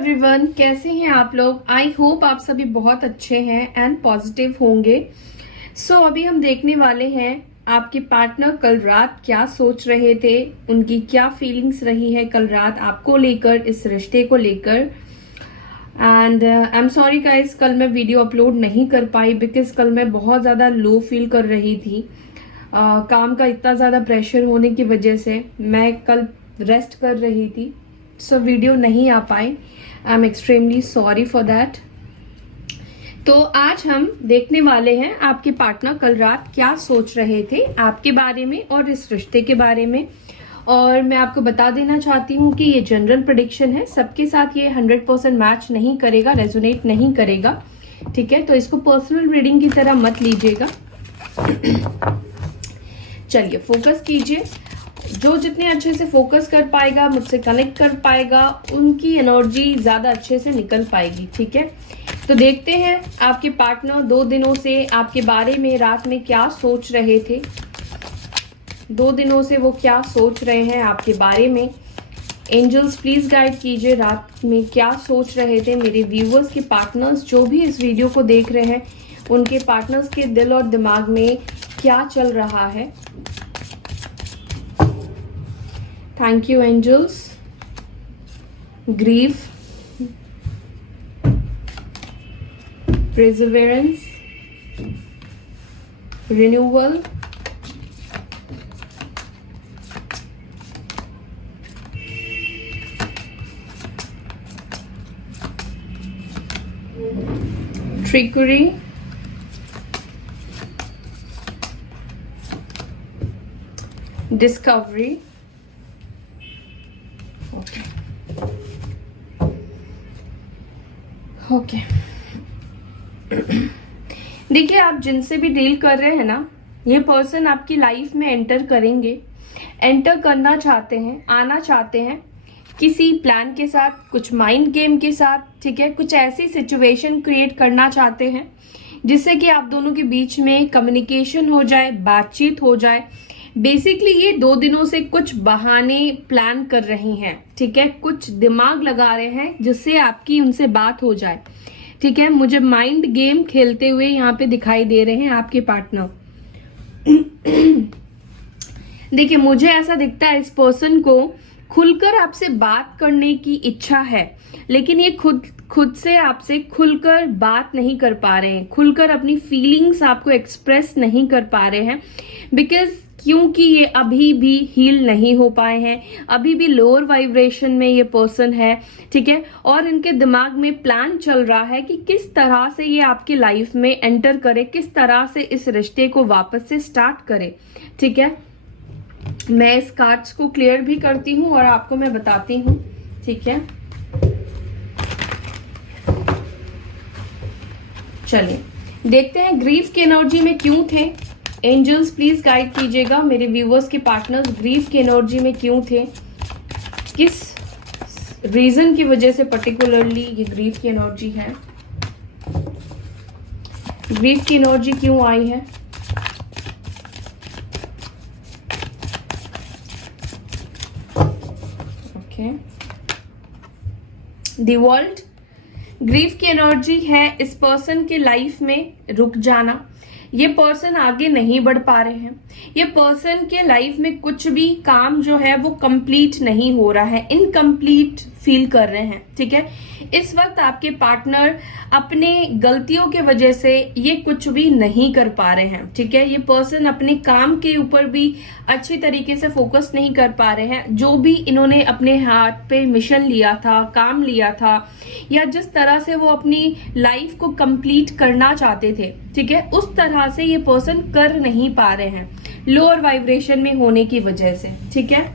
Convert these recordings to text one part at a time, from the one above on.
Everyone, कैसे हैं आप लोग। आई होप आप सभी बहुत अच्छे हैं एंड पॉजिटिव होंगे। अभी हम देखने वाले हैं आपके पार्टनर कल रात क्या सोच रहे थे, उनकी क्या फीलिंग्स रही है कल रात आपको लेकर, इस रिश्ते को लेकर। And I am sorry guys, कल मैं वीडियो अपलोड नहीं कर पाई बिकॉज कल मैं बहुत ज़्यादा लो फील कर रही थी। काम का इतना ज़्यादा प्रेशर होने की वजह से मैं कल रेस्ट कर रही थी, वीडियो नहीं आ पाई। I am extremely sorry for that. तो आज हम देखने वाले हैं आपके पार्टनर कल रात क्या सोच रहे थे आपके बारे में और इस रिश्ते के बारे में। और मैं आपको बता देना चाहती हूँ कि ये जनरल प्रेडिक्शन है, सबके साथ ये 100% मैच नहीं करेगा, रेजोनेट नहीं करेगा, ठीक है। तो इसको पर्सनल रीडिंग की तरह मत लीजिएगा। चलिए फोकस कीजिए। जो जितने अच्छे से फोकस कर पाएगा, मुझसे कनेक्ट कर पाएगा, उनकी एनर्जी ज्यादा अच्छे से निकल पाएगी, ठीक है। तो देखते हैं आपके पार्टनर 2 दिनों से आपके बारे में रात में क्या सोच रहे थे। 2 दिनों से वो क्या सोच रहे हैं आपके बारे में। एंजल्स प्लीज गाइड कीजिए, रात में क्या सोच रहे थे मेरे व्यूवर्स के पार्टनर्स जो भी इस वीडियो को देख रहे हैं, उनके पार्टनर्स के दिल और दिमाग में क्या चल रहा है। Thank you, angels. Grief, perseverance, renewal, trickery, discovery. Okay देखिए, आप जिनसे भी डील कर रहे हैं ना, ये पर्सन आपकी लाइफ में एंटर करेंगे, एंटर करना चाहते हैं, आना चाहते हैं किसी प्लान के साथ, कुछ माइंड गेम के साथ, ठीक है। कुछ ऐसी सिचुएशन क्रिएट करना चाहते हैं जिससे कि आप दोनों के बीच में कम्युनिकेशन हो जाए, बातचीत हो जाए। बेसिकली ये 2 दिनों से कुछ बहाने प्लान कर रही हैं, ठीक है। कुछ दिमाग लगा रहे हैं जिससे आपकी उनसे बात हो जाए, ठीक है। मुझे माइंड गेम खेलते हुए यहाँ पे दिखाई दे रहे हैं आपके पार्टनर। देखिए, मुझे ऐसा दिखता है इस पर्सन को खुलकर आपसे बात करने की इच्छा है, लेकिन ये खुद से आपसे खुलकर बात नहीं कर पा रहे हैं, खुलकर अपनी फीलिंग्स आपको एक्सप्रेस नहीं कर पा रहे हैं क्योंकि ये अभी भी हील नहीं हो पाए हैं, अभी भी लोअर वाइब्रेशन में ये पर्सन है, ठीक है। और इनके दिमाग में प्लान चल रहा है कि किस तरह से ये आपकी लाइफ में एंटर करे, किस तरह से इस रिश्ते को वापस से स्टार्ट करे, ठीक है। मैं इस कार्ड्स को क्लियर भी करती हूँ और आपको मैं बताती हूँ, ठीक है। चलिए देखते हैं ग्रीफ की एनर्जी में क्यों थे। एंजल्स प्लीज गाइड कीजिएगा, मेरे व्यूवर्स के पार्टनर्स ग्रीफ की एनर्जी में क्यों थे, किस रीजन की वजह से पर्टिकुलरली ये ग्रीफ की एनर्जी है, ग्रीफ की एनर्जी क्यों आई है। ओके, द वर्ल्ड, ग्रीफ की एनर्जी है इस पर्सन के लाइफ में रुक जाना। ये पर्सन आगे नहीं बढ़ पा रहे हैं, ये पर्सन के लाइफ में कुछ भी काम जो है वो कंप्लीट नहीं हो रहा है, इनकम्प्लीट फील कर रहे हैं, ठीक है। इस वक्त आपके पार्टनर अपने गलतियों के वजह से ये कुछ भी नहीं कर पा रहे हैं, ठीक है। ये पर्सन अपने काम के ऊपर भी अच्छी तरीके से फोकस नहीं कर पा रहे हैं। जो भी इन्होंने अपने हाथ पे मिशन लिया था, काम लिया था, या जिस तरह से वो अपनी लाइफ को कंप्लीट करना चाहते थे, ठीक है, उस तरह से ये पर्सन कर नहीं पा रहे हैं, लोअर वाइब्रेशन में होने की वजह से, ठीक है।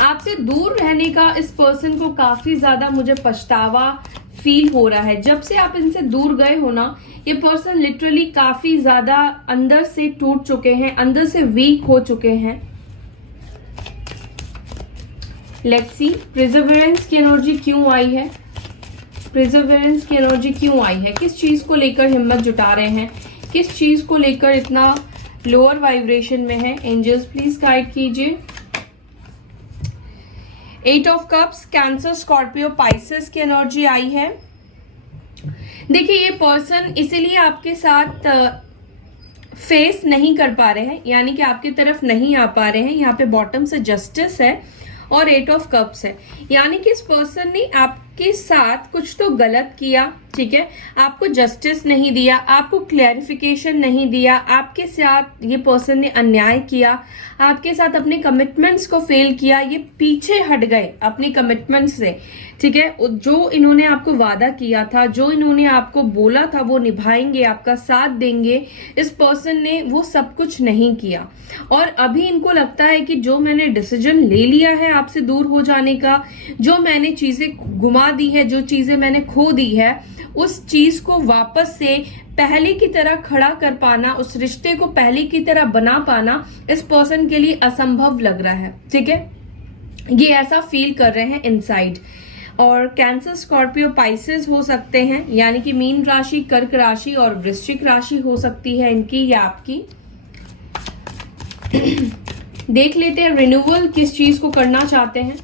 आपसे दूर रहने का इस पर्सन को काफी ज्यादा मुझे पछतावा फील हो रहा है। जब से आप इनसे दूर गए हो ना, ये पर्सन लिटरली काफी ज्यादा अंदर से टूट चुके हैं, अंदर से वीक हो चुके हैं। लेट्स सी प्रिजर्वेरेंस की एनर्जी क्यों आई है, प्रिजर्वेरेंस की एनर्जी क्यों आई है, किस चीज को लेकर हिम्मत जुटा रहे हैं, किस चीज को लेकर इतना लोअर वाइब्रेशन में है। एंजल्स प्लीज गाइड कीजिए। 8 of cups, cancer, Scorpio, Pisces की एनर्जी आई है। देखिए ये पर्सन इसीलिए आपके साथ फेस नहीं कर पा रहे हैं, यानी कि आपकी तरफ नहीं आ पा रहे हैं। यहाँ पे बॉटम से जस्टिस है और 8 ऑफ कप्स है, यानी कि इस पर्सन ने आपके साथ कुछ तो गलत किया, ठीक है, आपको जस्टिस नहीं दिया, आपको क्लैरिफिकेशन नहीं दिया, आपके साथ ये पर्सन ने अन्याय किया, आपके साथ अपने कमिटमेंट्स को फेल किया, ये पीछे हट गए अपने कमिटमेंट्स से, ठीक है। जो इन्होंने आपको वादा किया था, जो इन्होंने आपको बोला था वो निभाएंगे, आपका साथ देंगे, इस पर्सन ने वो सब कुछ नहीं किया। और अभी इनको लगता है कि जो मैंने डिसीजन ले लिया है आपसे दूर हो जाने का, जो मैंने चीजें गुमा दी है, जो चीजें मैंने खो दी है, उस चीज को वापस से पहले की तरह खड़ा कर पाना, उस रिश्ते को पहले की तरह बना पाना इस पर्सन के लिए असंभव लग रहा है, ठीक है। ये ऐसा फील कर रहे हैं इनसाइड। और कैंसर, स्कॉर्पियो, पाइसेस हो सकते हैं, यानी कि मीन राशि, कर्क राशि और वृश्चिक राशि हो सकती है इनकी या आपकी। देख लेते हैं रिन्यूअल किस चीज को करना चाहते हैं,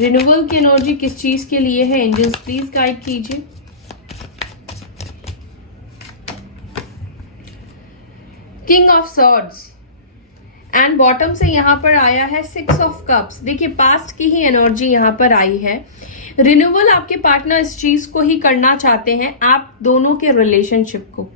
रिन्यूअल की एनर्जी किस चीज के लिए है। एंजल्स प्लीज गाइड कीजिए। King of swords and bottom से यहां पर आया है 6 ऑफ कप्स। देखिए पास्ट की ही एनर्जी यहां पर आई है। रिन्यूअल आपके पार्टनर इस चीज को ही करना चाहते हैं, आप दोनों के रिलेशनशिप को,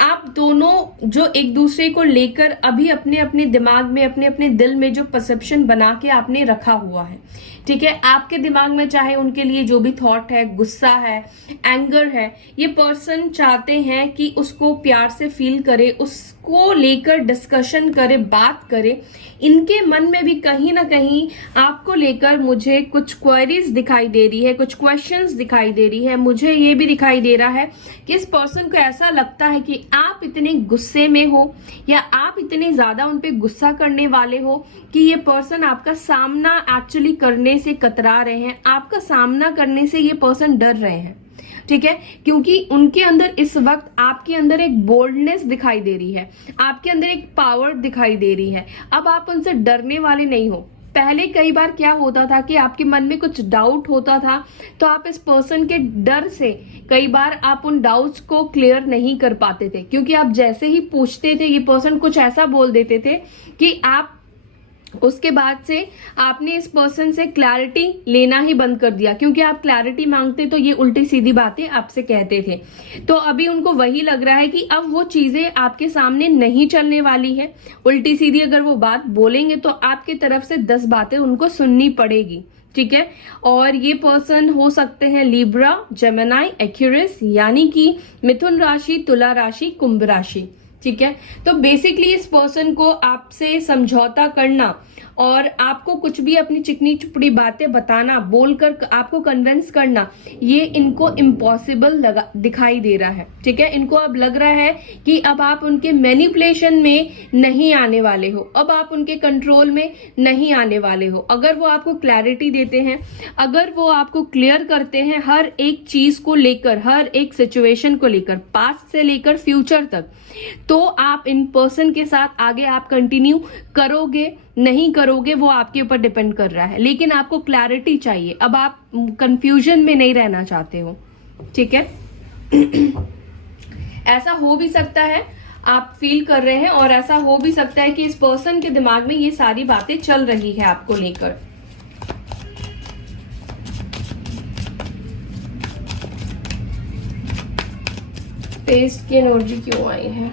आप दोनों जो एक दूसरे को लेकर अभी अपने अपने दिमाग में, अपने अपने दिल में जो परसेप्शन बना के आपने रखा हुआ है, ठीक है, आपके दिमाग में चाहे उनके लिए जो भी थॉट है, गुस्सा है, एंगर है, ये पर्सन चाहते हैं कि उसको प्यार से फील करे, उसको लेकर डिस्कशन करे, बात करे। इनके मन में भी कहीं ना कहीं आपको लेकर मुझे कुछ क्वेरीज दिखाई दे रही है, कुछ क्वेश्चंस दिखाई दे रही है। मुझे ये भी दिखाई दे रहा है कि इस पर्सन को ऐसा लगता है कि आप इतने गुस्से में हो या आप इतने ज्यादा उन पे गुस्सा करने वाले हो कि ये पर्सन आपका सामना एक्चुअली करने से कतरा रहे हैं, आपका सामना करने से ये पर्सन डर रहे हैं, ठीक है, क्योंकि उनके अंदर इस वक्त आपके अंदर एक बोल्डनेस दिखाई दे रही है, आपके अंदर एक पावर दिखाई दे रही है। अब आप उनसे डरने वाले नहीं हो। पहले कई बार क्या होता था कि आपके मन में कुछ डाउट होता था, तो आप इस पर्सन के डर से कई बार आप उन डाउट्स को क्लियर नहीं कर पाते थे, क्योंकि आप जैसे ही पूछते थे ये पर्सन कुछ ऐसा बोल देते थे कि आप उसके बाद से आपने इस पर्सन से क्लैरिटी लेना ही बंद कर दिया, क्योंकि आप क्लैरिटी मांगते तो ये उल्टी सीधी बातें आपसे कहते थे। तो अभी उनको वही लग रहा है कि अब वो चीजें आपके सामने नहीं चलने वाली है। उल्टी सीधी अगर वो बात बोलेंगे तो आपके तरफ से 10 बातें उनको सुननी पड़ेगी, ठीक है। और ये पर्सन हो सकते हैं लिब्रा, जेमिनी, एक्यूरियस, यानी कि मिथुन राशि, तुला राशि, कुंभ राशि, ठीक है। तो बेसिकली इस पर्सन को आपसे समझौता करना और आपको कुछ भी अपनी चिकनी चुपड़ी बातें बताना, बोलकर आपको कन्विंस करना, ये इनको इम्पॉसिबल दिखाई दे रहा है, ठीक है। इनको अब लग रहा है कि अब आप उनके मैनिपुलेशन में नहीं आने वाले हो, अब आप उनके कंट्रोल में नहीं आने वाले हो। अगर वो आपको क्लैरिटी देते हैं, अगर वो आपको क्लियर करते हैं हर एक चीज को लेकर, हर एक सिचुएशन को लेकर, पास्ट से लेकर फ्यूचर तक, तो आप इन पर्सन के साथ आगे आप कंटिन्यू करोगे नहीं करोगे वो आपके ऊपर डिपेंड कर रहा है, लेकिन आपको क्लैरिटी चाहिए। अब आप कंफ्यूजन में नहीं रहना चाहते हो, ठीक है। ऐसा हो भी सकता है आप फील कर रहे हैं, और ऐसा हो भी सकता है कि इस पर्सन के दिमाग में ये सारी बातें चल रही है आपको लेकर। पेस्ट की एनर्जी क्यों आई है?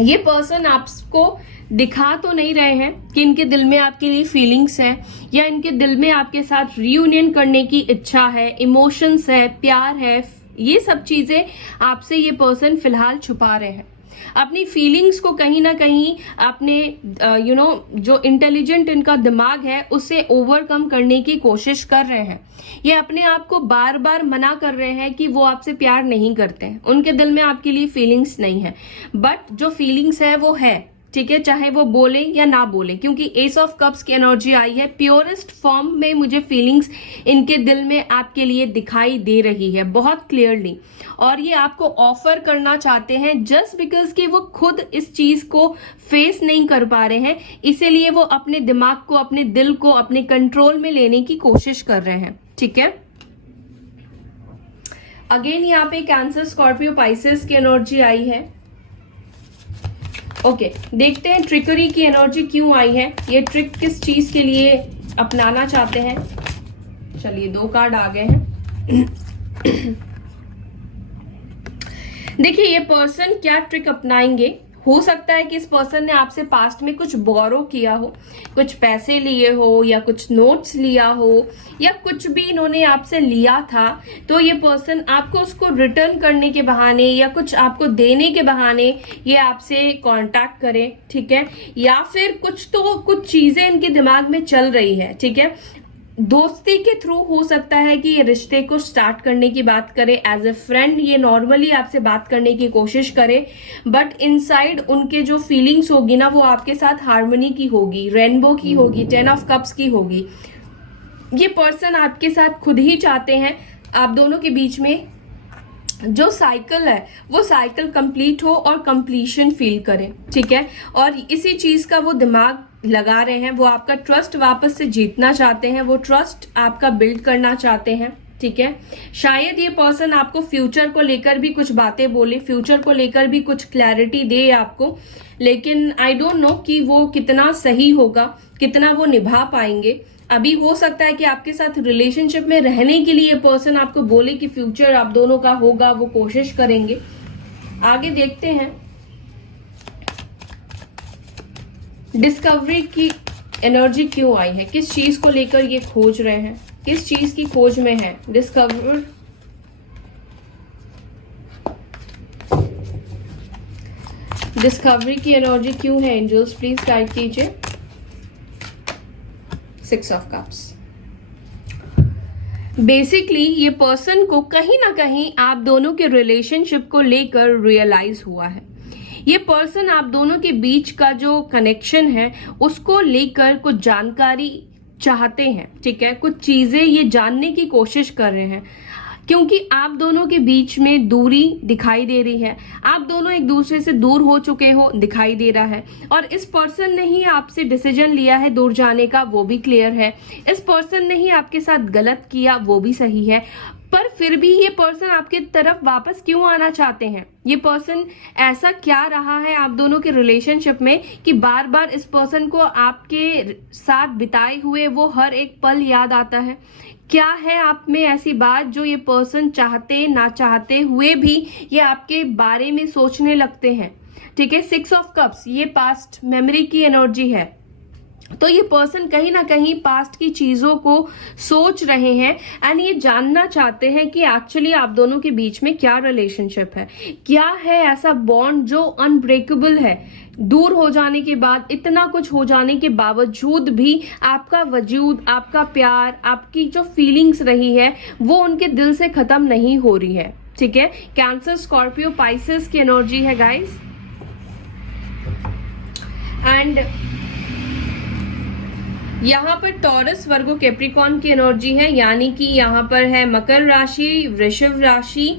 ये पर्सन आपको दिखा तो नहीं रहे हैं कि इनके दिल में आपके लिए फीलिंग्स है, या इनके दिल में आपके साथ रियूनियन करने की इच्छा है, इमोशंस है, प्यार है। ये सब चीजें आपसे ये पर्सन फिलहाल छुपा रहे हैं। अपनी फीलिंग्स को कहीं ना कहीं अपने जो इंटेलिजेंट इनका दिमाग है उससे ओवरकम करने की कोशिश कर रहे हैं। ये अपने आप को बार बार मना कर रहे हैं कि वो आपसे प्यार नहीं करते हैं, उनके दिल में आपके लिए फीलिंग्स नहीं है, बट जो फीलिंग्स है वो है, ठीक है, चाहे वो बोले या ना बोले, क्योंकि एस ऑफ कप्स की एनर्जी आई है। प्योरेस्ट फॉर्म में मुझे फीलिंग्स इनके दिल में आपके लिए दिखाई दे रही है बहुत क्लियरली, और ये आपको ऑफर करना चाहते हैं जस्ट बिकॉज कि वो खुद इस चीज को फेस नहीं कर पा रहे हैं, इसीलिए वो अपने दिमाग को, अपने दिल को अपने कंट्रोल में लेने की कोशिश कर रहे हैं। ठीक है, अगेन यहाँ पे कैंसर, स्कॉर्पियो, पाइसेस की एनर्जी आई है। ओके, देखते हैं ट्रिकरी की एनर्जी क्यों आई है, ये ट्रिक किस चीज के लिए अपनाना चाहते हैं। चलिए 2 कार्ड आ गए हैं। देखिए ये पर्सन क्या ट्रिक अपनाएंगे। हो सकता है कि इस पर्सन ने आपसे पास्ट में कुछ बोरो किया हो, कुछ पैसे लिए हो या कुछ नोट्स लिया हो या कुछ भी इन्होंने आपसे लिया था, तो ये पर्सन आपको उसको रिटर्न करने के बहाने या कुछ आपको देने के बहाने ये आपसे कांटेक्ट करे। ठीक है, या फिर कुछ चीजें इनके दिमाग में चल रही है। ठीक है, दोस्ती के थ्रू हो सकता है कि ये रिश्ते को स्टार्ट करने की बात करे, एज ए फ्रेंड ये नॉर्मली आपसे बात करने की कोशिश करे, बट इनसाइड उनके जो फीलिंग्स होगी ना वो आपके साथ हार्मनी की होगी, रेनबो की होगी, 10 ऑफ कप्स की होगी। ये पर्सन आपके साथ खुद ही चाहते हैं आप दोनों के बीच में जो साइकिल है वो साइकिल कंप्लीट हो और कंप्लीशन फील करें। ठीक है, और इसी चीज का वो दिमाग लगा रहे हैं, वो आपका ट्रस्ट वापस से जीतना चाहते हैं, वो ट्रस्ट आपका बिल्ड करना चाहते हैं। ठीक है, शायद ये पर्सन आपको फ्यूचर को लेकर भी कुछ बातें बोले, फ्यूचर को लेकर भी कुछ क्लैरिटी दे आपको, लेकिन आई डोंट नो कि वो कितना सही होगा, कितना वो निभा पाएंगे। अभी हो सकता है कि आपके साथ रिलेशनशिप में रहने के लिए पर्सन आपको बोले कि फ्यूचर आप दोनों का होगा, वो कोशिश करेंगे। आगे देखते हैं डिस्कवरी की एनर्जी क्यों आई है, किस चीज को लेकर ये खोज रहे हैं, किस चीज की खोज में है। डिस्कवरी की एनर्जी क्यों है एंजल्स, प्लीज गाइड कीजिए। 6 ऑफ कप्स। बेसिकली ये पर्सन को कहीं ना कहीं आप दोनों के रिलेशनशिप को लेकर रियलाइज हुआ है। ये पर्सन आप दोनों के बीच का जो कनेक्शन है उसको लेकर कुछ जानकारी चाहते हैं। ठीक है, कुछ चीजें ये जानने की कोशिश कर रहे हैं, क्योंकि आप दोनों के बीच में दूरी दिखाई दे रही है, आप दोनों एक दूसरे से दूर हो चुके हो दिखाई दे रहा है, और इस पर्सन ने ही आपसे डिसीजन लिया है दूर जाने का, वो भी क्लियर है। इस पर्सन ने ही आपके साथ गलत किया, वो भी सही है, पर फिर भी ये पर्सन आपके तरफ वापस क्यों आना चाहते हैं। ये पर्सन ऐसा क्या रहा है आप दोनों के रिलेशनशिप में कि बार बार इस पर्सन को आपके साथ बिताए हुए वो हर एक पल याद आता है। क्या है आप में ऐसी बात जो ये पर्सन चाहते ना चाहते हुए भी ये आपके बारे में सोचने लगते हैं। ठीक है, 6 ऑफ कप्स ये पास्ट मेमोरी की एनर्जी है, तो ये पर्सन कहीं ना कहीं पास्ट की चीजों को सोच रहे हैं एंड ये जानना चाहते हैं कि एक्चुअली आप दोनों के बीच में क्या रिलेशनशिप है, क्या है ऐसा बॉन्ड जो अनब्रेकेबल है। दूर हो जाने के बाद, इतना कुछ हो जाने के बावजूद भी आपका वजूद, आपका प्यार, आपकी जो फीलिंग्स रही है वो उनके दिल से खत्म नहीं हो रही है। ठीक है, कैंसर, स्कॉर्पियो, पाइसेस की एनर्जी है गाइस, एंड यहाँ पर टॉरस, वर्गो, कैप्रिकॉर्न की एनर्जी है, यानी कि यहाँ पर है मकर राशि, वृषभ राशि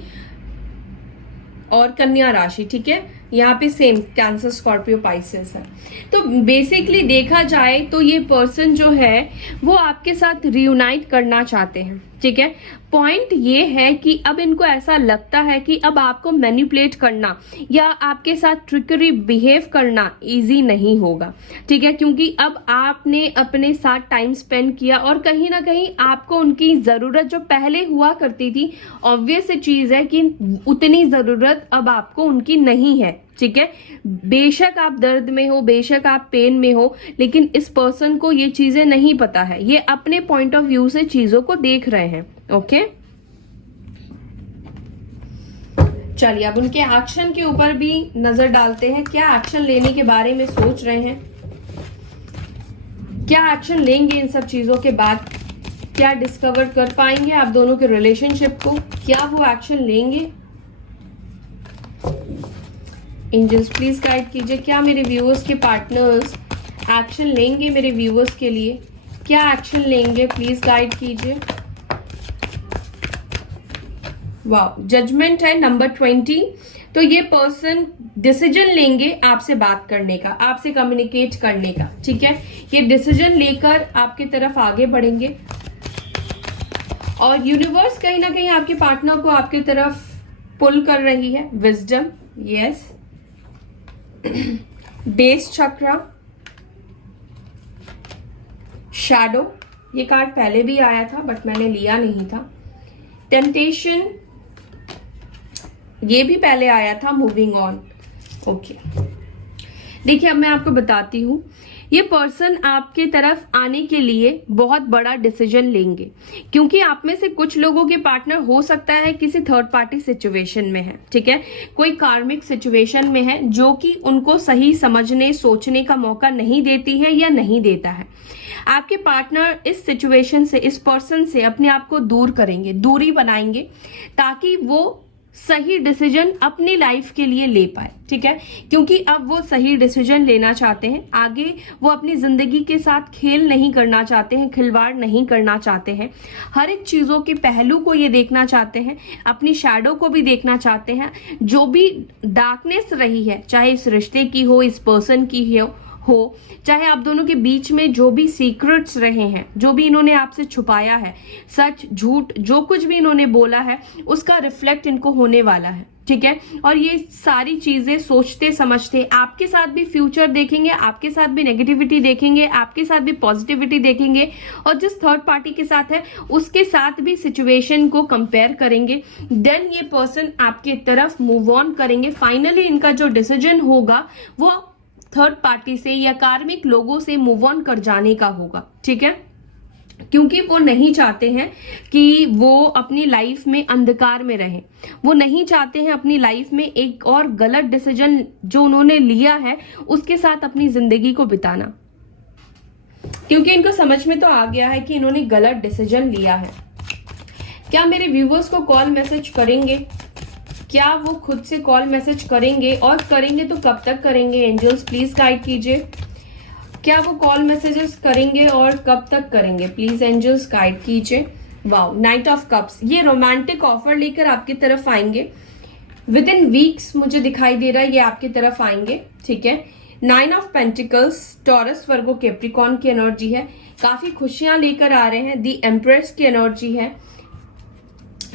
और कन्या राशि। ठीक है, यहाँ पे सेम कैंसर, स्कॉर्पियो, पाइसेस है। तो बेसिकली देखा जाए तो ये पर्सन जो है वो आपके साथ रियूनाइट करना चाहते हैं। ठीक है, पॉइंट ये है कि अब इनको ऐसा लगता है कि अब आपको मैनिपुलेट करना या आपके साथ ट्रिकरी बिहेव करना इजी नहीं होगा। ठीक है, क्योंकि अब आपने अपने साथ टाइम स्पेंड किया और कहीं ना कहीं आपको उनकी जरूरत जो पहले हुआ करती थी, ऑब्वियस चीज है कि उतनी जरूरत अब आपको उनकी नहीं है। ठीक है, बेशक आप दर्द में हो, बेशक आप पेन में हो, लेकिन इस पर्सन को ये चीजें नहीं पता है, ये अपने पॉइंट ऑफ व्यू से चीजों को देख रहे हैं। ओके, चलिए अब उनके एक्शन के ऊपर भी नजर डालते हैं, क्या एक्शन लेने के बारे में सोच रहे हैं, क्या एक्शन लेंगे इन सब चीजों के बाद, क्या डिस्कवर कर पाएंगे आप दोनों के रिलेशनशिप को, क्या वो एक्शन लेंगे। एंजल्स प्लीज गाइड कीजिए, क्या मेरे व्यूअर्स के पार्टनर्स एक्शन लेंगे मेरे व्यूअर्स के लिए, क्या एक्शन लेंगे, प्लीज गाइड कीजिए। वाह, जजमेंट है नंबर 20। तो ये पर्सन डिसीजन लेंगे आपसे बात करने का, आपसे कम्युनिकेट करने का, ठीक है। ये डिसीजन लेकर आपकी तरफ आगे बढ़ेंगे और यूनिवर्स कहीं ना कहीं आपके पार्टनर को आपकी तरफ पुल कर रही है। Wisdom, yes. बेस चक्रा, शैडो, ये कार्ड पहले भी आया था बट मैंने लिया नहीं था। टेम्पटेशन, ये भी पहले आया था। Moving on, okay. देखिए अब मैं आपको बताती हूं, ये पर्सन आपके तरफ आने के लिए बहुत बड़ा डिसीजन लेंगे, क्योंकि आप में से कुछ लोगों के पार्टनर हो सकता है किसी थर्ड पार्टी सिचुएशन में है, ठीक है, कोई कार्मिक सिचुएशन में है जो कि उनको सही समझने सोचने का मौका नहीं देती है या नहीं देता है। आपके पार्टनर इस सिचुएशन से, इस पर्सन से अपने आप को दूर करेंगे, दूरी बनाएंगे, ताकि वो सही डिसीजन अपनी लाइफ के लिए ले पाए, ठीक है, क्योंकि अब वो सही डिसीजन लेना चाहते हैं। आगे वो अपनी जिंदगी के साथ खेल नहीं करना चाहते हैं, खिलवाड़ नहीं करना चाहते हैं। हर एक चीजों के पहलू को ये देखना चाहते हैं, अपनी शैडो को भी देखना चाहते हैं। जो भी डार्कनेस रही है, चाहे इस रिश्ते की हो, इस पर्सन की हो, चाहे आप दोनों के बीच में जो भी सीक्रेट्स रहे हैं, जो भी इन्होंने आपसे छुपाया है, सच झूठ जो कुछ भी इन्होंने बोला है, उसका रिफ्लेक्ट इनको होने वाला है, ठीक है। और ये सारी चीजें सोचते समझते आपके साथ भी फ्यूचर देखेंगे, आपके साथ भी नेगेटिविटी देखेंगे, आपके साथ भी पॉजिटिविटी देखेंगे, और जिस थर्ड पार्टी के साथ है उसके साथ भी सिचुएशन को कंपेयर करेंगे। देन ये पर्सन आपके तरफ मूव ऑन करेंगे। फाइनली इनका जो डिसीजन होगा वो थर्ड पार्टी से या कार्मिक लोगों से मूव ऑन कर जाने का होगा, ठीक है, क्योंकि वो नहीं चाहते हैं कि वो अपनी लाइफ में अंधकार में रहे। वो नहीं चाहते हैं अपनी लाइफ में एक और गलत डिसीजन जो उन्होंने लिया है उसके साथ अपनी जिंदगी को बिताना, क्योंकि इनको समझ में तो आ गया है कि इन्होंने गलत डिसीजन लिया है। क्या मेरे व्यूवर्स को कॉल मैसेज करेंगे? क्या वो खुद से कॉल मैसेज करेंगे, और करेंगे तो कब तक करेंगे? एंजल्स प्लीज गाइड कीजिए, क्या वो कॉल मैसेजेस करेंगे और कब तक करेंगे? प्लीज एंजल्स गाइड कीजिए। वाओ, नाइट ऑफ कप्स, ये रोमांटिक ऑफर लेकर आपकी तरफ आएंगे विद इन वीक्स, मुझे दिखाई दे रहा है ये आपकी तरफ आएंगे, ठीक है। 9 of pentacles, taurus, Virgo, Capricorn की एनर्जी है, काफी खुशियां लेकर आ रहे हैं। दी एम्प्रेस की एनर्जी है,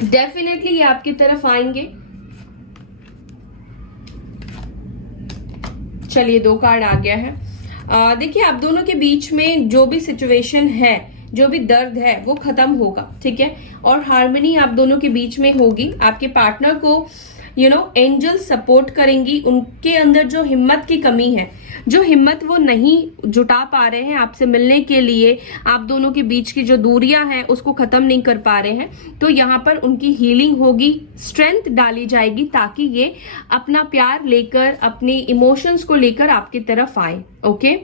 डेफिनेटली ये आपकी तरफ आएंगे। चलिए 2 कार्ड आ गया है। देखिए आप दोनों के बीच में जो भी सिचुएशन है, जो भी दर्द है वो खत्म होगा, ठीक है, और हार्मनी आप दोनों के बीच में होगी। आपके पार्टनर को एंजल सपोर्ट करेंगी। उनके अंदर जो हिम्मत की कमी है, जो हिम्मत वो नहीं जुटा पा रहे हैं आपसे मिलने के लिए, आप दोनों के बीच की जो दूरियां हैं उसको खत्म नहीं कर पा रहे हैं, तो यहाँ पर उनकी हीलिंग होगी, स्ट्रेंथ डाली जाएगी, ताकि ये अपना प्यार लेकर, अपने इमोशंस को लेकर आपकी तरफ आए। ओके,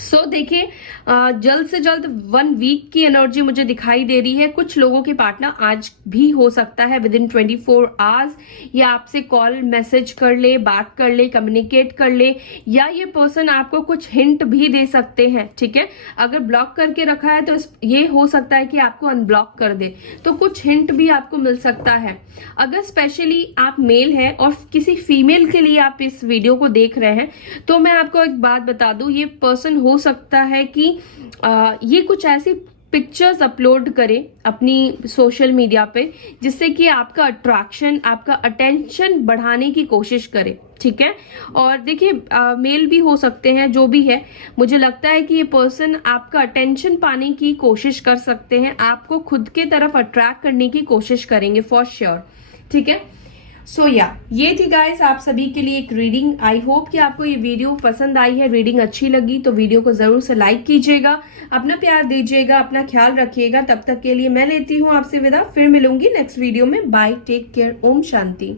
सो देखिए जल्द से जल्द 1 वीक की एनर्जी मुझे दिखाई दे रही है। कुछ लोगों के पार्टनर आज भी हो सकता है विद इन 24 आवर्स या आपसे कॉल मैसेज कर ले, बात कर ले, कम्युनिकेट कर ले, या ये पर्सन आपको कुछ हिंट भी दे सकते हैं, ठीक है। अगर ब्लॉक करके रखा है तो ये हो सकता है कि आपको अनब्लॉक कर दे, तो कुछ हिंट भी आपको मिल सकता है। अगर स्पेशली आप मेल है और किसी फीमेल के लिए आप इस वीडियो को देख रहे हैं, तो मैं आपको एक बात बता दूं, ये पर्सन हो सकता है कि ये कुछ ऐसी पिक्चर्स अपलोड करे अपनी सोशल मीडिया पे जिससे कि आपका अट्रैक्शन, आपका अटेंशन बढ़ाने की कोशिश करे, ठीक है। और देखिए मेल भी हो सकते हैं, जो भी है, मुझे लगता है कि ये पर्सन आपका अटेंशन पाने की कोशिश कर सकते हैं, आपको खुद के तरफ अट्रैक्ट करने की कोशिश करेंगे फॉर श्योर, ठीक है। सो ये थी गाइस आप सभी के लिए एक रीडिंग। आई होप कि आपको ये वीडियो पसंद आई है, रीडिंग अच्छी लगी तो वीडियो को जरूर से लाइक कीजिएगा, अपना प्यार दीजिएगा, अपना ख्याल रखिएगा। तब तक के लिए मैं लेती हूँ आपसे विदा, फिर मिलूंगी नेक्स्ट वीडियो में। Bye, take care, Om Shanti.